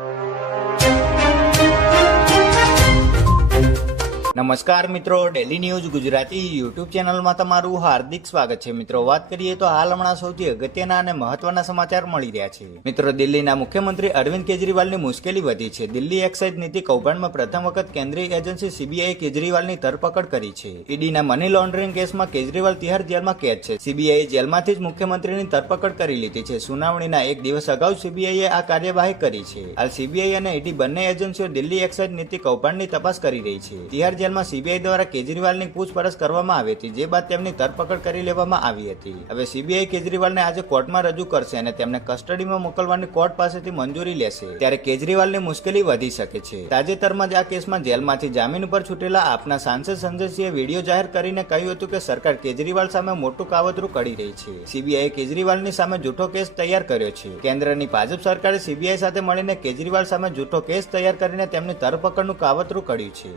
you. નમસ્કાર મિત્રો daily news Gujarati YouTube ચેનલમાં તમારું હાર્દિક સ્વાગત છે. મિત્રો, વાત કરીએ તો હાલ હમણાં સૌથી અગત્યના અને મહત્વના સમાચાર મળી રહ્યા છે. મિત્રો, દિલ્હીના મુખ્યમંત્રી અરવિંદ કેજરીવાલની મુશ્કેલી વધી છે. દિલ્હી એક્સાઇઝ નીતિ કૌભાંડમાં પ્રથમ વખત કેન્દ્રીય એજન્સી સીબીઆઈ કેજરીવાલની ધરપકડ કરી છે. ઈડીના મની લોન્ડરિંગ કેસમાં કેજરીવાલ તિહાર જેલમાં કેદ છે. સીબીઆઈ જેલમાંથી જ મુખ્યમંત્રીની ધરપકડ કરી લીધી છે. સુનાવણીના એક દિવસ અગાઉ સીબીઆઈએ આ કાર્યવાહી કરી છે. હાલ સીબીઆઈ અને ઈડી બંને એજન્સીઓ દિલ્હી એક્સાઇઝ નીતિ કૌભાંડની તપાસ કરી રહી છે. તિહાર જેલમાં સીબીઆઈ દ્વારા કેજરીવાલની પૂછપરછ કરવામાં આવી હતી, જે બાદ તેમની ધરપકડ કરી લેવામાં આવી હતી. હવે સીબીઆઈ કેજરીવાલને આજે કોર્ટમાં રજૂ કરશે અને તેમને કસ્ટડીમાં મોકલવાની કોર્ટ પાસેથી મંજૂરી લેશે. ત્યારે કેજરીવાલની મુશ્કેલી વધી શકે છે. તાજેતરમાં જ આ કેસમાં જેલમાંથી જામીન ઉપર છૂટેલા આપના સાંસદ સંજયસિંહે વીડિયો જાહેર કરીને કહ્યું હતું કે સરકાર કેજરીવાલ સામે મોટું કાવતરું કરી રહી છે. સીબીઆઈ કેજરીવાલની સામે જૂઠો કેસ તૈયાર કર્યો છે. કેન્દ્રની ભાજપ સરકારે સીબીઆઈ સાથે મળીને કેજરીવાલ સામે જૂઠો કેસ તૈયાર કરીને તેમની ધરપકડનું કાવતરું કર્યું છે.